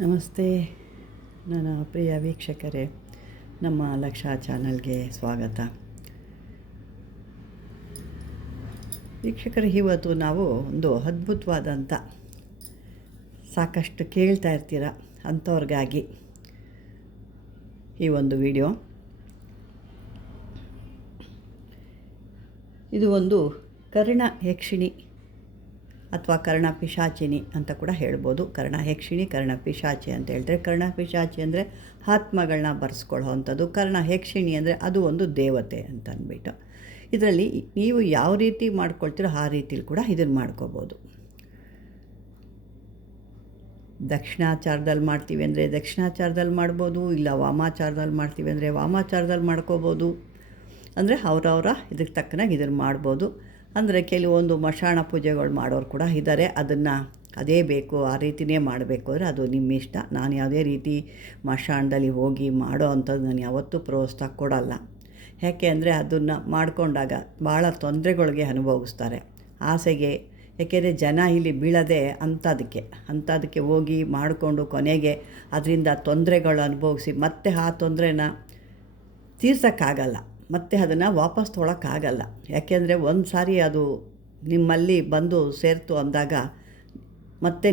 ನಮಸ್ತೆ ನನ್ನ ಪ್ರಿಯ ವೀಕ್ಷಕರೇ, ನಮ್ಮ ಲಕ್ಷ ಚಾನಲ್ಗೆ ಸ್ವಾಗತ. ವೀಕ್ಷಕರೇ, ಇವತ್ತು ನಾವು ಒಂದು ಅದ್ಭುತವಾದಂಥ ಸಾಕಷ್ಟು ಕೇಳ್ತಾ ಇರ್ತೀರ ಅಂಥವ್ರಿಗಾಗಿ ಈ ಒಂದು ವಿಡಿಯೋ. ಇದು ಒಂದು ಕರ್ಣ ಯಕ್ಷಿಣಿ ಅಥವಾ ಕರ್ಣ ಪಿಶಾಚಿನಿ ಅಂತ ಕೂಡ ಹೇಳ್ಬೋದು. ಕರ್ಣ ಯಕ್ಷಿಣಿ, ಕರ್ಣ ಪಿಶಾಚಿ ಅಂತ ಹೇಳ್ತಾರೆ. ಕರ್ಣ ಪಿಶಾಚಿ ಅಂದರೆ ಆತ್ಮಗಳನ್ನ ಬರೆಸ್ಕೊಳ್ಳೋ ಅಂಥದ್ದು. ಕರ್ಣ ಯಕ್ಷಿಣಿ ಅಂದರೆ ಅದು ಒಂದು ದೇವತೆ ಅಂತ ಅಂದ್ಬಿಟ್ಟು. ಇದರಲ್ಲಿ ನೀವು ಯಾವ ರೀತಿ ಮಾಡ್ಕೊಳ್ತೀರೋ ಆ ರೀತಿಲಿ ಕೂಡ ಇದನ್ನು ಮಾಡ್ಕೋಬೋದು. ದಕ್ಷಿಣಾಚಾರದಲ್ಲಿ ಮಾಡ್ತೀವಿ ಅಂದರೆ ದಕ್ಷಿಣಾಚಾರದಲ್ಲಿ ಮಾಡ್ಬೋದು, ಇಲ್ಲ ವಾಮಾಚಾರದಲ್ಲಿ ಮಾಡ್ತೀವಿ ಅಂದರೆ ವಾಮಾಚಾರದಲ್ಲಿ ಮಾಡ್ಕೋಬೋದು. ಅಂದರೆ ಅವರವರ ಇದಕ್ಕೆ ತಕ್ಕನಾಗಿ ಇದನ್ನು ಮಾಡ್ಬೋದು. ಅಂದರೆ ಕೆಲವೊಂದು ಮಶಾಣ ಪೂಜೆಗಳು ಮಾಡೋರು ಕೂಡ ಇದ್ದಾರೆ. ಅದನ್ನು ಅದೇ ಬೇಕು, ಆ ರೀತಿಯೇ ಮಾಡಬೇಕು ಅಂದರೆ ಅದು ನಿಮ್ಮ ಇಷ್ಟ. ನಾನು ಯಾವುದೇ ರೀತಿ ಮಶಾಣದಲ್ಲಿ ಹೋಗಿ ಮಾಡೋ ಅಂಥದ್ದು ನಾನು ಯಾವತ್ತೂ ಪ್ರೋತ್ಸಾಹ ಕೊಡೋಲ್ಲ. ಯಾಕೆ ಅಂದರೆ ಅದನ್ನು ಮಾಡಿಕೊಂಡಾಗ ಭಾಳ ತೊಂದರೆಗಳಿಗೆ ಅನುಭವಿಸ್ತಾರೆ ಆಸೆಗೆ. ಯಾಕೆಂದರೆ ಜನ ಇಲ್ಲಿ ಬೀಳೋದೇ ಅಂಥದಕ್ಕೆ ಹೋಗಿ ಮಾಡಿಕೊಂಡು ಕೊನೆಗೆ ಅದರಿಂದ ತೊಂದರೆಗಳು ಅನುಭವಿಸಿ ಮತ್ತೆ ಆ ತೊಂದರೆನ ತೀರ್ಸೋಕ್ಕಾಗಲ್ಲ, ಮತ್ತು ಅದನ್ನು ವಾಪಸ್ ತೊಗೊಳಕ್ಕಾಗಲ್ಲ. ಯಾಕೆಂದರೆ ಒಂದು ಸಾರಿ ಅದು ನಿಮ್ಮಲ್ಲಿ ಬಂದು ಸೇರ್ತು ಅಂದಾಗ ಮತ್ತೆ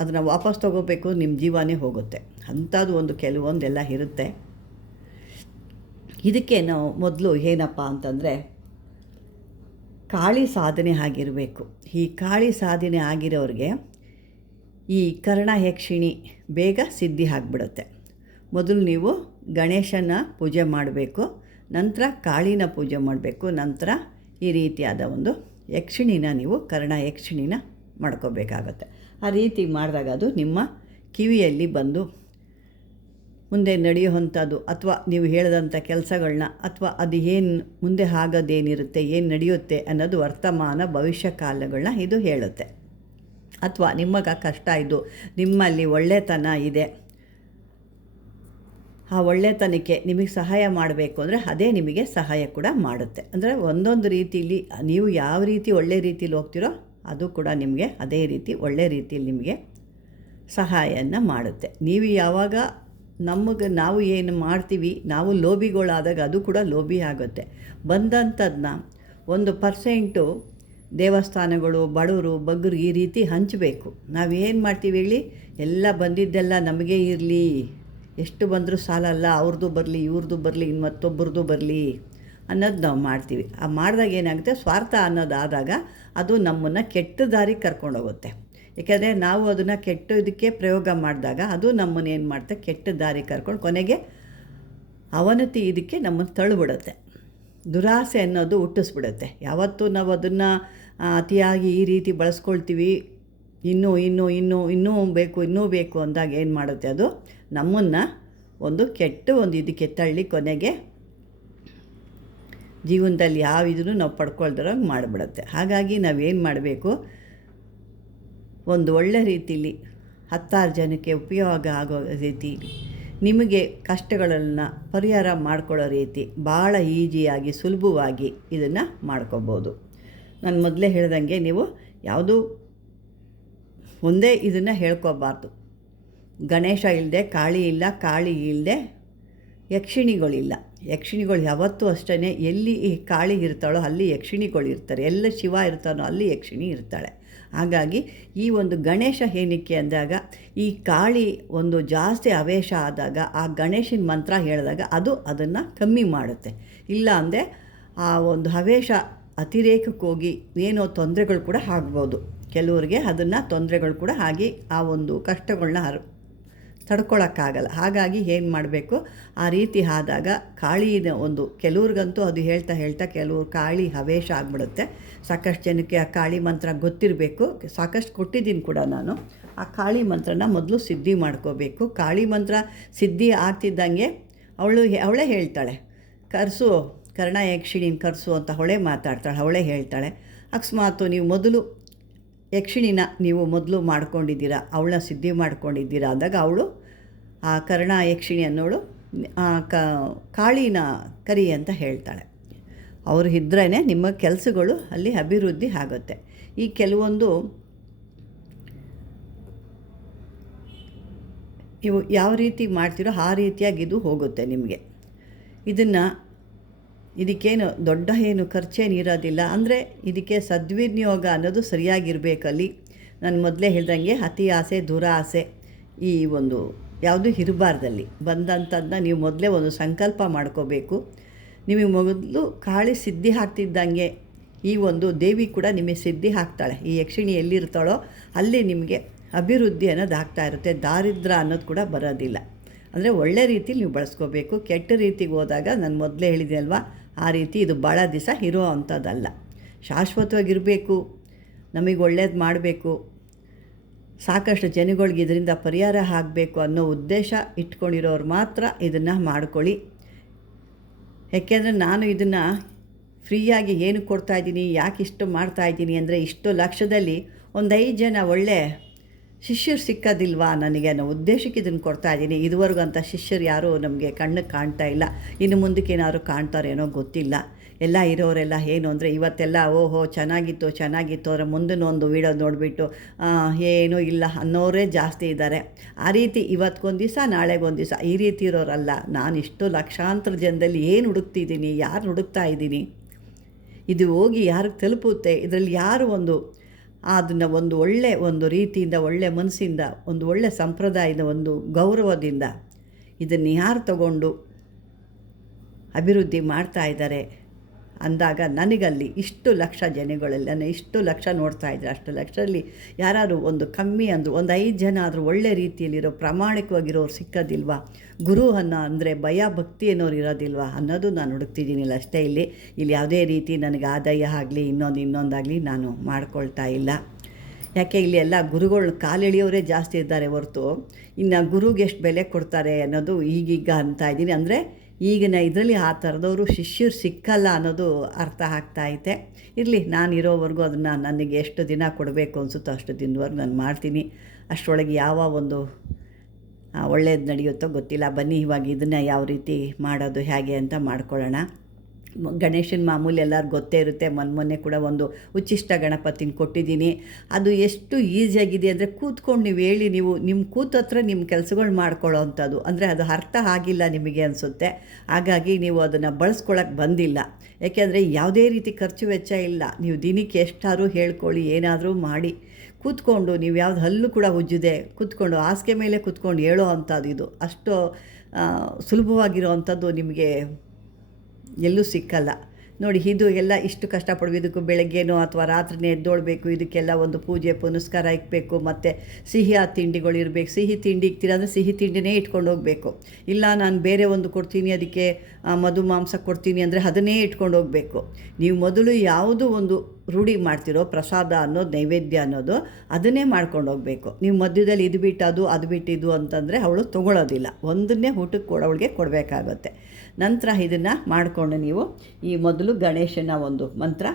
ಅದನ್ನು ವಾಪಸ್ ತೊಗೋಬೇಕು, ನಿಮ್ಮ ಜೀವನೇ ಹೋಗುತ್ತೆ. ಅಂಥದ್ದು ಒಂದು ಕೆಲವೊಂದೆಲ್ಲ ಇರುತ್ತೆ. ಇದಕ್ಕೆ ನಾವು ಮೊದಲು ಏನಪ್ಪ ಅಂತಂದರೆ ಕಾಳಿ ಸಾಧನೆ ಆಗಿರಬೇಕು. ಈ ಕಾಳಿ ಸಾಧನೆ ಆಗಿರೋರಿಗೆ ಈ ಕರ್ಣ ಯಕ್ಷಿಣಿ ಬೇಗ ಸಿದ್ಧಿ ಆಗಿಬಿಡುತ್ತೆ. ಮೊದಲು ನೀವು ಗಣೇಶನ ಪೂಜೆ ಮಾಡಬೇಕು, ನಂತರ ಕಾಳಿನ ಪೂಜೆ ಮಾಡಬೇಕು, ನಂತರ ಈ ರೀತಿಯಾದ ಒಂದು ಯಕ್ಷಿಣಿನ ನೀವು ಕರ್ಣ ಯಕ್ಷಿಣಿನ ಮಾಡ್ಕೋಬೇಕಾಗತ್ತೆ. ಆ ರೀತಿ ಮಾಡಿದಾಗ ಅದು ನಿಮ್ಮ ಕಿವಿಯಲ್ಲಿ ಬಂದು ಮುಂದೆ ನಡೆಯುವಂಥದ್ದು ಅಥವಾ ನೀವು ಹೇಳಿದಂಥ ಕೆಲಸಗಳನ್ನ ಅಥವಾ ಅದು ಏನು ಮುಂದೆ ಆಗೋದೇನಿರುತ್ತೆ, ಏನು ನಡೆಯುತ್ತೆ ಅನ್ನೋದು ವರ್ತಮಾನ ಭವಿಷ್ಯ ಕಾಲಗಳನ್ನ ಇದು ಹೇಳುತ್ತೆ. ಅಥವಾ ನಿಮಗೆ ಕಷ್ಟ ಇದ್ದು ನಿಮ್ಮಲ್ಲಿ ಒಳ್ಳೆತನ ಇದೆ, ಆ ಒಳ್ಳೆತನಕ್ಕೆ ನಿಮಗೆ ಸಹಾಯ ಮಾಡಬೇಕು ಅಂದರೆ ಅದೇ ನಿಮಗೆ ಸಹಾಯ ಕೂಡ ಮಾಡುತ್ತೆ. ಅಂದರೆ ಒಂದೊಂದು ರೀತಿಯಲ್ಲಿ ನೀವು ಯಾವ ರೀತಿ ಒಳ್ಳೆ ರೀತಿಯಲ್ಲಿ ಹೋಗ್ತಿರೋ ಅದು ಕೂಡ ನಿಮಗೆ ಅದೇ ರೀತಿ ಒಳ್ಳೆ ರೀತಿಯಲ್ಲಿ ನಿಮಗೆ ಸಹಾಯವನ್ನು ಮಾಡುತ್ತೆ. ನೀವು ಯಾವಾಗ ನಾವು ಏನು ಮಾಡ್ತೀವಿ, ನಾವು ಲೋಭಿಗಳಾದಾಗ ಅದು ಕೂಡ ಲೋಭಿ ಆಗುತ್ತೆ. ಬಂದಂಥದ್ದನ್ನ 1% ದೇವಸ್ಥಾನಗಳು, ಬಡವರು, ಬಗ್ಗರು ಈ ರೀತಿ ಹಂಚಬೇಕು. ನಾವೇನು ಮಾಡ್ತೀವಿ ಹೇಳಿ, ಎಲ್ಲ ಬಂದಿದ್ದೆಲ್ಲ ನಮಗೆ ಇರಲಿ, ಎಷ್ಟು ಬಂದರೂ ಸಾಲಲ್ಲ, ಅವ್ರದ್ದು ಬರಲಿ, ಇವ್ರದ್ದು ಬರಲಿ, ಇನ್ನು ಮತ್ತೊಬ್ಬರದ್ದು ಬರಲಿ ಅನ್ನೋದು ನಾವು ಮಾಡ್ತೀವಿ. ಆ ಮಾಡಿದಾಗ ಏನಾಗುತ್ತೆ, ಸ್ವಾರ್ಥ ಅನ್ನೋದಾದಾಗ ಅದು ನಮ್ಮನ್ನು ಕೆಟ್ಟ ದಾರಿಗೆ ಕರ್ಕೊಂಡೋಗುತ್ತೆ. ಏಕೆಂದರೆ ನಾವು ಅದನ್ನು ಇದಕ್ಕೆ ಪ್ರಯೋಗ ಮಾಡಿದಾಗ ಅದು ನಮ್ಮನ್ನು ಏನು ಮಾಡುತ್ತೆ, ಕೆಟ್ಟ ದಾರಿ ಕರ್ಕೊಂಡು ಕೊನೆಗೆ ಅವನತಿ ಇದಕ್ಕೆ ನಮ್ಮನ್ನು ತಳ್ಳಿಬಿಡುತ್ತೆ. ದುರಾಸೆ ಅನ್ನೋದು ಹುಟ್ಟಿಸ್ಬಿಡುತ್ತೆ. ಯಾವತ್ತೂ ನಾವು ಅದನ್ನು ಅತಿಯಾಗಿ ಈ ರೀತಿ ಬಳಸ್ಕೊಳ್ತೀವಿ, ಇನ್ನೂ ಬೇಕು ಅಂದಾಗ ಏನು ಮಾಡುತ್ತೆ, ಅದು ನಮ್ಮನ್ನು ಒಂದು ಇದಕ್ಕೆ ತಳ್ಳಿ ಕೊನೆಗೆ ಜೀವನದಲ್ಲಿ ಯಾವ ಇದನ್ನು ನಾವು ಪಡ್ಕೊಳ್ದಿರೋಂಗೆ ಮಾಡಿಬಿಡುತ್ತೆ. ಹಾಗಾಗಿ ನಾವೇನು ಮಾಡಬೇಕು, ಒಂದು ಒಳ್ಳೆ ರೀತಿಯಲ್ಲಿ 10 ಜನಕ್ಕೆ ಉಪಯೋಗ ಆಗೋ ರೀತಿ, ನಿಮಗೆ ಕಷ್ಟಗಳನ್ನು ಪರಿಹಾರ ಮಾಡ್ಕೊಳ್ಳೋ ರೀತಿ ಭಾಳ ಈಜಿಯಾಗಿ ಸುಲಭವಾಗಿ ಇದನ್ನು ಮಾಡ್ಕೋಬೋದು. ನಾನು ಮೊದಲೇ ಹೇಳ್ದಂಗೆ ನೀವು ಯಾವುದೂ ಒಂದೇ ಇದನ್ನು ಹೇಳ್ಕೋಬಾರ್ದು. ಗಣೇಶ ಇಲ್ಲದೆ ಕಾಳಿ ಇಲ್ಲ, ಕಾಳಿ ಇಲ್ಲದೆ ಯಕ್ಷಿಣಿಗಳಿಲ್ಲ. ಯಕ್ಷಿಣಿಗಳು ಯಾವತ್ತೂ ಅಷ್ಟೇ, ಎಲ್ಲಿ ಈ ಕಾಳಿ ಇರ್ತಾಳೋ ಅಲ್ಲಿ ಯಕ್ಷಿಣಿಗಳು ಇರ್ತಾರೆ, ಎಲ್ಲ ಶಿವ ಇರ್ತಾನೋ ಅಲ್ಲಿ ಯಕ್ಷಿಣಿ ಇರ್ತಾಳೆ. ಹಾಗಾಗಿ ಈ ಒಂದು ಗಣೇಶ ಏನಕ್ಕೆ ಅಂದಾಗ, ಈ ಕಾಳಿ ಒಂದು ಜಾಸ್ತಿ ಆವೇಶ ಆದಾಗ ಆ ಗಣೇಶನ ಮಂತ್ರ ಹೇಳಿದಾಗ ಅದು ಅದನ್ನು ಕಮ್ಮಿ ಮಾಡುತ್ತೆ. ಇಲ್ಲ ಅಂದರೆ ಆ ಒಂದು ಆವೇಶ ಅತಿರೇಕಕ್ಕೆ ಹೋಗಿ ಏನೋ ತೊಂದರೆಗಳು ಕೂಡ ಆಗ್ಬೋದು. ಕೆಲವರಿಗೆ ಅದನ್ನು ತೊಂದರೆಗಳು ಕೂಡ ಆಗಿ ಆ ಒಂದು ಕಷ್ಟಗಳನ್ನ ತಡ್ಕೊಳಕ್ಕಾಗಲ್ಲ. ಹಾಗಾಗಿ ಏನು ಮಾಡಬೇಕು, ಆ ರೀತಿ ಆದಾಗ ಕಾಳಿನ ಒಂದು ಕೆಲವ್ರಿಗಂತೂ ಅದು ಹೇಳ್ತಾ ಕೆಲವ್ರು ಕಾಳಿ ಆವೇಶ ಆಗಿಬಿಡುತ್ತೆ. ಸಾಕಷ್ಟು ಜನಕ್ಕೆ ಆ ಕಾಳಿ ಮಂತ್ರ ಗೊತ್ತಿರಬೇಕು. ಸಾಕಷ್ಟು ಕೊಟ್ಟಿದ್ದೀನಿ ಕೂಡ ನಾನು. ಆ ಕಾಳಿ ಮಂತ್ರನ ಮೊದಲು ಸಿದ್ಧಿ ಮಾಡ್ಕೋಬೇಕು. ಕಾಳಿ ಮಂತ್ರ ಸಿದ್ಧಿ ಆಗ್ತಿದ್ದಂಗೆ ಅವಳೇ ಹೇಳ್ತಾಳೆ, ಕರ್ಸು ಕರ್ಣ ಯಕ್ಷಿಣಿನ ಕರ್ಸು ಅಂತ ಅವಳೇ ಮಾತಾಡ್ತಾಳೆ, ಅವಳೇ ಹೇಳ್ತಾಳೆ. ಅಕಸ್ಮಾತು ನೀವು ಮೊದಲು ಯಕ್ಷಿಣಿನ ನೀವು ಮೊದಲು ಮಾಡ್ಕೊಂಡಿದ್ದೀರಾ, ಅವಳನ್ನ ಸಿದ್ಧಿ ಮಾಡ್ಕೊಂಡಿದ್ದೀರಾ ಅಂದಾಗ ಅವಳು ಆ ಕರ್ಣ ಯಕ್ಷಿಣಿ ಅನ್ನೋಳು ಕಾಳಿನ ಕರಿ ಅಂತ ಹೇಳ್ತಾಳೆ. ಅವರು ಇದ್ರೇ ನಿಮ್ಮ ಕೆಲಸಗಳು ಅಲ್ಲಿ ಅಭಿವೃದ್ಧಿ ಆಗುತ್ತೆ. ಈ ಕೆಲವೊಂದು ನೀವು ಯಾವ ರೀತಿ ಮಾಡ್ತೀರೋ ಆ ರೀತಿಯಾಗಿ ಇದು ಹೋಗುತ್ತೆ ನಿಮಗೆ. ಇದಕ್ಕೇನು ದೊಡ್ಡ ಏನು ಖರ್ಚೇನು ಇರೋದಿಲ್ಲ. ಅಂದರೆ ಇದಕ್ಕೆ ಸದ್ವಿನಿಯೋಗ ಅನ್ನೋದು ಸರಿಯಾಗಿರಬೇಕಲ್ಲಿ. ನಾನು ಮೊದಲೇ ಹೇಳ್ದಂಗೆ ಅತಿ ಆಸೆ ದುರಾಸೆ ಈ ಒಂದು ಯಾವುದೂ ಇರಬಾರ್ದಲ್ಲಿ. ಬಂದಂಥದ್ದನ್ನ ನೀವು ಮೊದಲೇ ಒಂದು ಸಂಕಲ್ಪ ಮಾಡ್ಕೋಬೇಕು. ನಿಮಗೆ ಮೊದಲು ಕಾಳಿ ಸಿದ್ಧಿ ಆಗ್ತಿದ್ದಂಗೆ ಈ ಒಂದು ದೇವಿ ಕೂಡ ನಿಮಗೆ ಸಿದ್ಧಿ ಹಾಕ್ತಾಳೆ. ಈ ಯಕ್ಷಿಣಿ ಎಲ್ಲಿರ್ತಾಳೋ ಅಲ್ಲಿ ನಿಮಗೆ ಅಭಿವೃದ್ಧಿ ಅನ್ನೋದು ಆಗ್ತಾ ಇರುತ್ತೆ. ದಾರಿದ್ರ್ಯ ಅನ್ನೋದು ಕೂಡ ಬರೋದಿಲ್ಲ. ಅಂದರೆ ಒಳ್ಳೆ ರೀತಿಲಿ ನೀವು ಬಳಸ್ಕೋಬೇಕು. ಕೆಟ್ಟ ರೀತಿಗೆ ಹೋದಾಗ ನಾನು ಮೊದಲೇ ಹೇಳಿದೆ ಅಲ್ವಾ, ಆ ರೀತಿ ಇದು ಭಾಳ ದಿವಸ ಇರೋ ಅಂಥದ್ದಲ್ಲ. ಶಾಶ್ವತವಾಗಿರಬೇಕು, ನಮಗೆ ಒಳ್ಳೇದು ಮಾಡಬೇಕು, ಸಾಕಷ್ಟು ಜನಗಳಿಗೆ ಇದರಿಂದ ಪರಿಹಾರ ಆಗಬೇಕು ಅನ್ನೋ ಉದ್ದೇಶ ಇಟ್ಕೊಂಡಿರೋರು ಮಾತ್ರ ಇದನ್ನು ಮಾಡ್ಕೊಳ್ಳಿ. ಯಾಕೆಂದರೆ ನಾನು ಇದನ್ನು ಫ್ರೀಯಾಗಿ ಏನು ಕೊಡ್ತಾಯಿದ್ದೀನಿ, ಯಾಕೆ ಇಷ್ಟು ಮಾಡ್ತಾಯಿದ್ದೀನಿ ಅಂದರೆ, ಇಷ್ಟು ಲಕ್ಷದಲ್ಲಿ ಒಂದು 5 ಜನ ಒಳ್ಳೆ ಶಿಷ್ಯರು ಸಿಕ್ಕೋದಿಲ್ವಾ ನನಗೆ ಅನ್ನೋ ಉದ್ದೇಶಕ್ಕೆ ಇದನ್ನು ಕೊಡ್ತಾಯಿದ್ದೀನಿ. ಇದುವರೆಗೂ ಅಂಥ ಶಿಷ್ಯರು ಯಾರೂ ನಮಗೆ ಕಣ್ಣಿಗೆ ಕಾಣ್ತಾ ಇಲ್ಲ. ಇನ್ನು ಮುಂದಕ್ಕೆ ಏನಾದ್ರು ಕಾಣ್ತಾರೇನೋ ಗೊತ್ತಿಲ್ಲ. ಎಲ್ಲ ಇರೋರೆಲ್ಲ ಏನು ಅಂದರೆ ಇವತ್ತೆಲ್ಲ ಓಹೋ ಚೆನ್ನಾಗಿತ್ತು ಅಂದರೆ ಮುಂದಿನ ಒಂದು ವೀಡಿಯೋ ನೋಡಿಬಿಟ್ಟು ಏನೂ ಇಲ್ಲ ಅನ್ನೋರೇ ಜಾಸ್ತಿ ಇದ್ದಾರೆ. ಆ ರೀತಿ ಇವತ್ತಿಗೊಂದು ದಿವಸ ನಾಳೆಗೊಂದು ದಿವಸ ಈ ರೀತಿ ಇರೋರಲ್ಲ. ನಾನು ಇಷ್ಟು ಲಕ್ಷಾಂತರ ಜನದಲ್ಲಿ ಏನು ಹುಡುಕ್ತಿದ್ದೀನಿ, ಯಾರು ಹುಡುಕ್ತಾ ಇದ್ದೀನಿ, ಇದು ಹೋಗಿ ಯಾರಿಗೆ ತಲುಪುತ್ತೆ, ಇದರಲ್ಲಿ ಯಾರು ಅದನ್ನು ಒಂದು ಒಳ್ಳೆ ಒಂದು ರೀತಿಯಿಂದ, ಒಳ್ಳೆ ಮನಸ್ಸಿಂದ, ಒಂದು ಒಳ್ಳೆ ಸಂಪ್ರದಾಯದ ಒಂದು ಗೌರವದಿಂದ ಇದನ್ನು ಯಾರು ತಗೊಂಡು ಅಭಿವೃದ್ಧಿ ಮಾಡ್ತಾ ಇದ್ದಾರೆ ಅಂದಾಗ ನನಗಲ್ಲಿ ಇಷ್ಟು ಲಕ್ಷ ಜನಗಳಲ್ಲಿ ನಾನು ಇಷ್ಟು ಲಕ್ಷ ನೋಡ್ತಾ ಇದ್ದರೆ, ಅಷ್ಟು ಲಕ್ಷದಲ್ಲಿ ಯಾರಾದ್ರು ಒಂದು ಕಮ್ಮಿ ಅಂದರು ಒಂದು 5 ಜನ ಆದರೂ ಒಳ್ಳೆ ರೀತಿಯಲ್ಲಿರೋ ಪ್ರಾಮಾಣಿಕವಾಗಿರೋರು ಸಿಕ್ಕೋದಿಲ್ವಾ? ಗುರು ಅಂದರೆ ಭಯ ಭಕ್ತಿ ಅನ್ನೋರು ಇರೋದಿಲ್ವಾ ಅನ್ನೋದು ನಾನು ಹುಡುಕ್ತಿದ್ದೀನಿಲ್ಲ ಅಷ್ಟೇ. ಇಲ್ಲಿ ಯಾವುದೇ ರೀತಿ ನನಗೆ ಆದಾಯ ಆಗಲಿ ಇನ್ನೊಂದಾಗಲಿ ನಾನು ಮಾಡ್ಕೊಳ್ತಾ ಇಲ್ಲ. ಯಾಕೆ ಇಲ್ಲಿ ಎಲ್ಲ ಗುರುಗಳು ಕಾಲೆಳೆಯೋರೇ ಜಾಸ್ತಿ ಇದ್ದಾರೆ ಹೊರತು ಇನ್ನು ಗುರುಗೆ ಎಷ್ಟು ಬೆಲೆ ಕೊಡ್ತಾರೆ ಅನ್ನೋದು ಈಗೀಗ ಅಂತ ಇದ್ದೀನಿ. ಅಂದರೆ ಈಗಿನ ಇದರಲ್ಲಿ ಆ ಥರದವರು ಶಿಷ್ಯರು ಸಿಕ್ಕಲ್ಲ ಅನ್ನೋದು ಅರ್ಥ ಆಗ್ತಾಯಿದೆ. ಇರಲಿ, ನಾನು ಇರೋವರೆಗೂ ಅದನ್ನು ನನಗೆ ಎಷ್ಟು ದಿನ ಕೊಡಬೇಕು ಅನಿಸುತ್ತೋ ಅಷ್ಟು ದಿನದವರೆಗೂ ನಾನು ಮಾಡ್ತೀನಿ. ಅಷ್ಟರೊಳಗೆ ಯಾವ ಒಂದು ಒಳ್ಳೇದು ನಡೆಯುತ್ತೋ ಗೊತ್ತಿಲ್ಲ. ಬನ್ನಿ ಇವಾಗ ಇದನ್ನು ಯಾವ ರೀತಿ ಮಾಡೋದು ಹೇಗೆ ಅಂತ ಮಾಡ್ಕೊಳ್ಳೋಣ. ಗಣೇಶನ ಮಾಮೂಲಿ ಎಲ್ಲರಿಗೂ ಗೊತ್ತೇ ಇರುತ್ತೆ. ಮೊನ್ನೆ ಕೂಡ ಒಂದು ಉಚ್ಚಿಷ್ಟ ಗಣಪತಿನ ಕೊಟ್ಟಿದ್ದೀನಿ. ಅದು ಎಷ್ಟು ಈಸಿಯಾಗಿದೆ ಅಂದರೆ ಕೂತ್ಕೊಂಡು ನೀವು ಹೇಳಿ, ನೀವು ನಿಮ್ಮ ಕೂತತ್ರ ನಿಮ್ಮ ಕೆಲಸಗಳು ಮಾಡ್ಕೊಳ್ಳೋ ಅಂಥದ್ದು. ಅಂದರೆ ಅದು ಅರ್ಥ ಆಗಿಲ್ಲ ನಿಮಗೆ ಅನಿಸುತ್ತೆ. ಹಾಗಾಗಿ ನೀವು ಅದನ್ನು ಬಳಸ್ಕೊಳ್ಳೋಕ್ಕೆ ಬಂದಿಲ್ಲ. ಯಾಕೆಂದರೆ ಯಾವುದೇ ರೀತಿ ಖರ್ಚು ವೆಚ್ಚ ಇಲ್ಲ. ನೀವು ದಿನಕ್ಕೆ ಎಷ್ಟಾದರೂ ಹೇಳ್ಕೊಳ್ಳಿ, ಏನಾದರೂ ಮಾಡಿ ಕೂತ್ಕೊಂಡು, ನೀವು ಯಾವ್ದು ಹಲ್ಲು ಕೂಡ ಉಜ್ಜದೆ ಕೂತ್ಕೊಂಡು ಹಾಸಿಗೆ ಮೇಲೆ ಕೂತ್ಕೊಂಡು ಹೇಳೋ ಅಂಥದ್ದು ಇದು. ಅಷ್ಟು ಸುಲಭವಾಗಿರೋ ಅಂಥದ್ದು ನಿಮಗೆ ಎಲ್ಲೂ ಸಿಕ್ಕಲ್ಲ ನೋಡಿ. ಇದು ಎಲ್ಲ ಇಷ್ಟು ಕಷ್ಟಪಡ್ಬೇಕು. ಇದಕ್ಕೂ ಬೆಳಗ್ಗೆನೋ ಅಥವಾ ರಾತ್ರಿನೇ ಎದ್ದೋಳ್ಬೇಕು, ಇದಕ್ಕೆಲ್ಲ ಒಂದು ಪೂಜೆ ಪುನಸ್ಕಾರ ಇಕ್ಕಬೇಕು, ಮತ್ತು ಸಿಹಿಯಾದ ತಿಂಡಿಗಳು ಇರಬೇಕು. ಸಿಹಿ ತಿಂಡಿ ಇಕ್ತೀರ ಅಂದರೆ ಸಿಹಿ ತಿಂಡಿನೇ ಇಟ್ಕೊಂಡು ಹೋಗಬೇಕು. ಇಲ್ಲ ನಾನು ಬೇರೆ ಒಂದು ಕೊಡ್ತೀನಿ, ಅದಕ್ಕೆ ಮಧು ಮಾಂಸ ಕೊಡ್ತೀನಿ ಅಂದರೆ ಅದನ್ನೇ ಇಟ್ಕೊಂಡು ಹೋಗಬೇಕು. ನೀವು ಮೊದಲು ಯಾವುದು ಒಂದು ರೂಢಿ ಮಾಡ್ತಿರೋ ಪ್ರಸಾದ ಅನ್ನೋದು, ನೈವೇದ್ಯ ಅನ್ನೋದು, ಅದನ್ನೇ ಮಾಡ್ಕೊಂಡು ಹೋಗಬೇಕು. ನೀವು ಮಧ್ಯದಲ್ಲಿ ಇದು ಬಿಟ್ಟು ಅದು ಬಿಟ್ಟಿದ್ದು ಅಂತಂದರೆ ಅವಳು ತೊಗೊಳ್ಳೋದಿಲ್ಲ. ಒಂದನ್ನೇ ಊಟಕ್ಕೆ ಅವಳಿಗೆ ಕೊಡಬೇಕಾಗತ್ತೆ. ನಂತರ ಇದನ್ನು ಮಾಡಿಕೊಂಡು ನೀವು ಈ ಮೊದಲು ಗಣೇಶನ ಒಂದು ಮಂತ್ರ,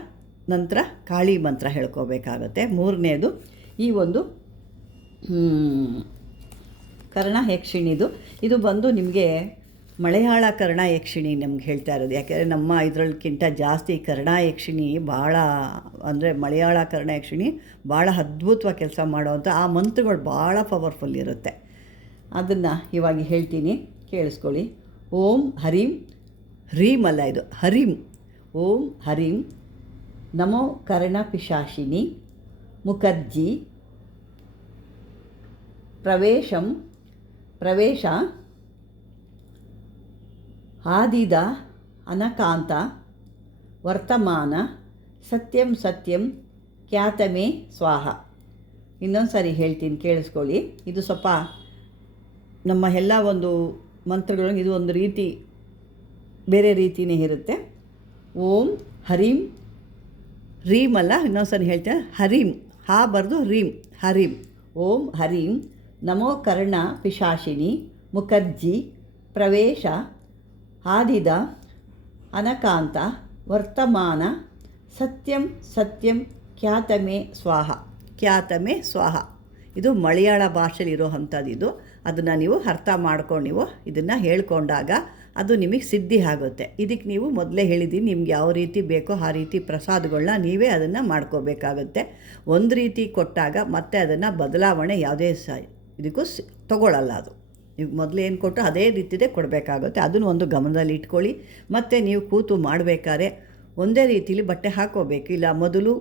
ನಂತರ ಕಾಳಿ ಮಂತ್ರ ಹೇಳ್ಕೋಬೇಕಾಗತ್ತೆ. ಮೂರನೇದು ಈ ಒಂದು ಕರ್ಣ ಯಕ್ಷಿಣಿದು. ಇದು ಬಂದು ನಿಮಗೆ ಮಲಯಾಳ ಕರ್ಣ ಯಕ್ಷಿಣಿ ನಮ್ಗೆ ಹೇಳ್ತಾ ಇರೋದು. ಯಾಕೆಂದರೆ ನಮ್ಮ ಇದರಲ್ಲಿಗಿಂತ ಜಾಸ್ತಿ ಕರ್ಣ ಯಕ್ಷಿಣಿ ಭಾಳ, ಅಂದರೆ ಮಲಯಾಳ ಕರ್ಣ ಯಕ್ಷಿಣಿ ಭಾಳ ಅದ್ಭುತವಾಗಿ ಕೆಲಸ ಮಾಡೋವಂಥ ಆ ಮಂತ್ರಗಳು ಭಾಳ ಪವರ್ಫುಲ್ ಇರುತ್ತೆ. ಅದನ್ನು ಇವಾಗ ಹೇಳ್ತೀನಿ, ಕೇಳಿಸ್ಕೊಳ್ಳಿ. ಓಂ ಹರಿಂ, ಹ್ರೀಂ ಅಲ್ಲ ಇದು ಹರಿಂ. ಓಂ ಹರಿಂ ನಮೋ ಕರ್ಣ ಪಿಶಾಚಿನಿ ಮುಖರ್ಜಿ ಪ್ರವೇಶ ಆದಿದ ಅನಕಾಂತ ವರ್ತಮಾನ ಸತ್ಯಂ ಖ್ಯಾತಮೇ ಸ್ವಾಹ. ಇನ್ನೊಂದು ಸಾರಿ ಹೇಳ್ತೀನಿ, ಕೇಳಿಸ್ಕೊಳ್ಳಿ. ಇದು ಸ್ವಲ್ಪ ನಮ್ಮ ಎಲ್ಲ ಒಂದು ಮಂತ್ರಗಳು ಇದು ಒಂದು ರೀತಿ ಬೇರೆ ರೀತಿಯೇ ಇರುತ್ತೆ. ಓಂ ಹರಿಂ, ರೀಮ್ ಅಲ್ಲ, ಇನ್ನೊಂದ್ಸರಿ ಹೇಳ್ತೇನೆ, ಹರಿಂ, ಹಾ ಬರೆದು ರೀಂ, ಹರಿಂ. ಓಂ ಹರಿಂ ನಮೋ ಕರ್ಣ ಪಿಶಾಚಿನಿ ಮುಖರ್ಜಿ ಪ್ರವೇಶ ಆದಿದ ಅನಕಾಂತ ವರ್ತಮಾನ ಸತ್ಯಂ ಖ್ಯಾತಮೇ ಸ್ವಾಹ. ಇದು ಮಲಯಾಳ ಭಾಷೆಯಲ್ಲಿ ಇರೋ ಅಂಥದ್ದು. ಅದನ್ನು ನೀವು ಅರ್ಥ ಮಾಡ್ಕೊಂಡು ನೀವು ಇದನ್ನು ಹೇಳ್ಕೊಂಡಾಗ ಅದು ನಿಮಗೆ ಸಿದ್ಧಿ ಆಗುತ್ತೆ. ಇದಕ್ಕೆ ನೀವು ಮೊದಲೇ ಹೇಳಿದ್ದೀನಿ, ನಿಮ್ಗೆ ಯಾವ ರೀತಿ ಬೇಕೋ ಆ ರೀತಿ ಪ್ರಸಾದಗಳನ್ನ ನೀವೇ ಅದನ್ನು ಮಾಡ್ಕೋಬೇಕಾಗುತ್ತೆ. ಒಂದು ರೀತಿ ಕೊಟ್ಟಾಗ ಮತ್ತೆ ಅದನ್ನು ಬದಲಾವಣೆ ಯಾವುದೇ ಇದಕ್ಕೂ ತಗೊಳ್ಳಲ್ಲ ಅದು. ನೀವು ಮೊದಲು ಏನು ಕೊಟ್ಟರು ಅದೇ ರೀತಿಯೇ ಕೊಡಬೇಕಾಗುತ್ತೆ. ಅದನ್ನು ಒಂದು ಗಮನದಲ್ಲಿ ಇಟ್ಕೊಳ್ಳಿ. ಮತ್ತು ನೀವು ಕೂತು ಮಾಡಬೇಕಾದ್ರೆ ಒಂದೇ ರೀತಿಲಿ ಬಟ್ಟೆ ಹಾಕ್ಕೋಬೇಕು. ಇಲ್ಲ ಮೊದಲು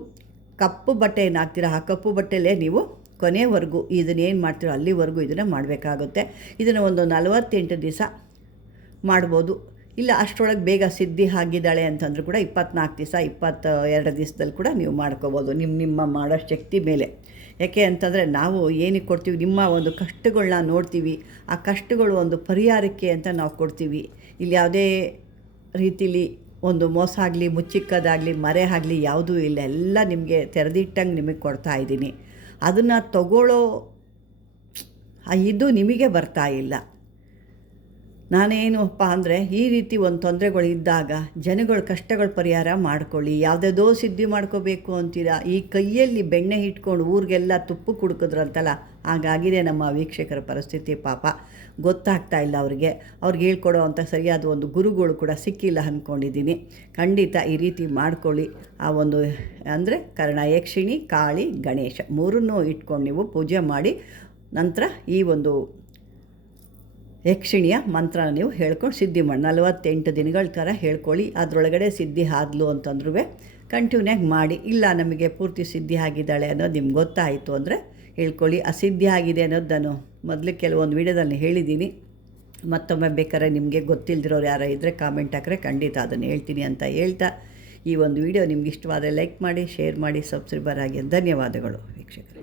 ಕಪ್ಪು ಬಟ್ಟೆ ಏನು ಹಾಕ್ತೀರ ಆ ಕಪ್ಪು ಬಟ್ಟೆಯಲ್ಲೇ ನೀವು ಕೊನೆವರೆಗೂ ಇದನ್ನೇನು ಮಾಡ್ತೀರೋ ಅಲ್ಲಿವರೆಗೂ ಇದನ್ನು ಮಾಡಬೇಕಾಗುತ್ತೆ. ಇದನ್ನು ಒಂದು 48 ದಿವಸ ಮಾಡ್ಬೋದು. ಇಲ್ಲ ಅಷ್ಟರೊಳಗೆ ಬೇಗ ಸಿದ್ಧಿ ಆಗಿದ್ದಾಳೆ ಅಂತಂದರೂ ಕೂಡ 24 ದಿವಸ 22 ದಿವಸದಲ್ಲಿ ಕೂಡ ನೀವು ಮಾಡ್ಕೋಬೋದು, ನಿಮ್ಮ ಮಾಡೋ ಶಕ್ತಿ ಮೇಲೆ. ಯಾಕೆ ಅಂತಂದರೆ ನಾವು ಏನಕ್ಕೆ ಕೊಡ್ತೀವಿ, ನಿಮ್ಮ ಒಂದು ಕಷ್ಟಗಳನ್ನ ನೋಡ್ತೀವಿ, ಆ ಕಷ್ಟಗಳು ಒಂದು ಪರಿಹಾರಕ್ಕೆ ಅಂತ ನಾವು ಕೊಡ್ತೀವಿ. ಇಲ್ಲಿ ಯಾವುದೇ ರೀತಿಲಿ ಒಂದು ಮೋಸ ಆಗಲಿ, ಮುಚ್ಚಿಕ್ಕದಾಗಲಿ, ಮರೆ ಆಗಲಿ ಯಾವುದೂ ಇಲ್ಲ. ಎಲ್ಲ ನಿಮಗೆ ತೆರೆದಿಟ್ಟಂಗೆ ನಿಮಗೆ ಕೊಡ್ತಾ ಇದ್ದೀನಿ. ಅದನ್ನು ತಗೊಳ್ಳೋ ಇದು ನಿಮಗೆ ಬರ್ತಾ ಇಲ್ಲ. ನಾನೇನಪ್ಪ ಅಂದರೆ ಈ ರೀತಿ ಒಂದು ತೊಂದರೆಗಳು ಇದ್ದಾಗ ಜನಗಳ ಕಷ್ಟಗಳ ಪರಿಹಾರ ಮಾಡ್ಕೊಳ್ಳಿ. ಯಾವುದೇದೋ ಸಿದ್ಧಿ ಮಾಡ್ಕೋಬೇಕು ಅಂತೀರಾ, ಈ ಕೈಯಲ್ಲಿ ಬೆಣ್ಣೆ ಇಟ್ಕೊಂಡು ಊರಿಗೆಲ್ಲ ತುಪ್ಪ ಕುಡ್ಕಿದ್ರಂತಲ್ಲ, ಹಾಗಾಗಿದೆ ನಮ್ಮ ವೀಕ್ಷಕರ ಪರಿಸ್ಥಿತಿ. ಪಾಪ ಗೊತ್ತಾಗ್ತಾ ಇಲ್ಲ ಅವ್ರಿಗೆ ಹೇಳ್ಕೊಡೋ ಅಂಥ ಸರಿಯಾದ ಒಂದು ಗುರುಗಳು ಕೂಡ ಸಿಕ್ಕಿಲ್ಲ ಅಂದ್ಕೊಂಡಿದ್ದೀನಿ. ಖಂಡಿತ ಈ ರೀತಿ ಮಾಡ್ಕೊಳ್ಳಿ. ಆ ಒಂದು ಅಂದರೆ ಕರ್ಣ, ಯಕ್ಷಿಣಿ, ಕಾಳಿ, ಗಣೇಶ ಮೂರನ್ನೂ ಇಟ್ಕೊಂಡು ನೀವು ಪೂಜೆ ಮಾಡಿ ನಂತರ ಈ ಒಂದು ಯಕ್ಷಿಣಿಯ ಮಂತ್ರನ ನೀವು ಹೇಳ್ಕೊಂಡು ಸಿದ್ಧಿ ಮಾಡಿ 48 ದಿನಗಳ ಥರ ಹೇಳ್ಕೊಳ್ಳಿ. ಅದರೊಳಗಡೆ ಸಿದ್ಧಿ ಆದ್ಲು ಅಂತಂದ್ರೂ ಕಂಟಿನ್ಯೂಯಾಗಿ ಮಾಡಿ. ಇಲ್ಲ ನಮಗೆ ಪೂರ್ತಿ ಸಿದ್ಧಿ ಆಗಿದ್ದಾಳೆ ಅನ್ನೋದು ನಿಮ್ಗೆ ಗೊತ್ತಾಯಿತು ಅಂದರೆ ಹೇಳ್ಕೊಳ್ಳಿ. ಅಸಿದ್ಧಿ ಆಗಿದೆ ಅನ್ನೋದು ನಾನು ಮೊದಲು ಕೆಲವೊಂದು ವೀಡಿಯೋದಲ್ಲಿ ಹೇಳಿದ್ದೀನಿ. ಮತ್ತೊಮ್ಮೆ ಬೇಕಾದ್ರೆ ನಿಮಗೆ ಗೊತ್ತಿಲ್ಲದಿರೋರು ಯಾರೋ ಇದ್ದರೆ ಕಾಮೆಂಟ್ ಹಾಕಿದ್ರೆ ಖಂಡಿತ ಅದನ್ನು ಹೇಳ್ತೀನಿ ಅಂತ ಹೇಳ್ತಾ, ಈ ಒಂದು ವಿಡಿಯೋ ನಿಮ್ಗೆ ಇಷ್ಟವಾದರೆ ಲೈಕ್ ಮಾಡಿ, ಶೇರ್ ಮಾಡಿ, ಸಬ್ಸ್ಕ್ರೈಬರ್ ಆಗಿ. ಧನ್ಯವಾದಗಳು ವೀಕ್ಷಕರೇ.